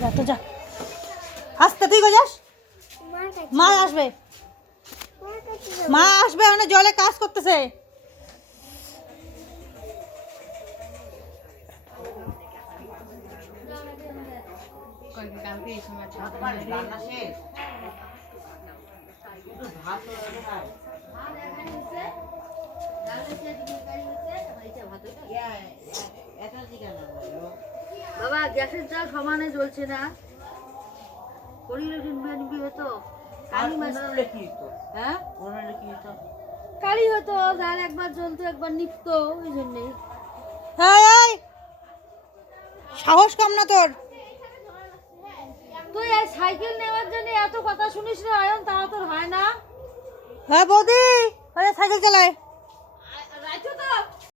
যা তো যা, আস্তে তুই গো যাস। মা আসবে, মা আসবে, অনেক জলে কাজ করতেছে। বাবা গ্যাসের জল সমানে জ্বলছে না, শরীরে নিবি হতো কালি মাছ কি হতো, হ্যাঁ কি হতো, কালি হতো, জাল একবার জ্বলতো একবার নিপতো, ওই জন্যই। সাহস কম না তোর? তুই এই সাইকেল নেওয়ার জন্য এত কথা শুনিস রে অয়ন, তাও তোর হয় না? হ্যাঁ বৌদি, সাইকেল চালায়।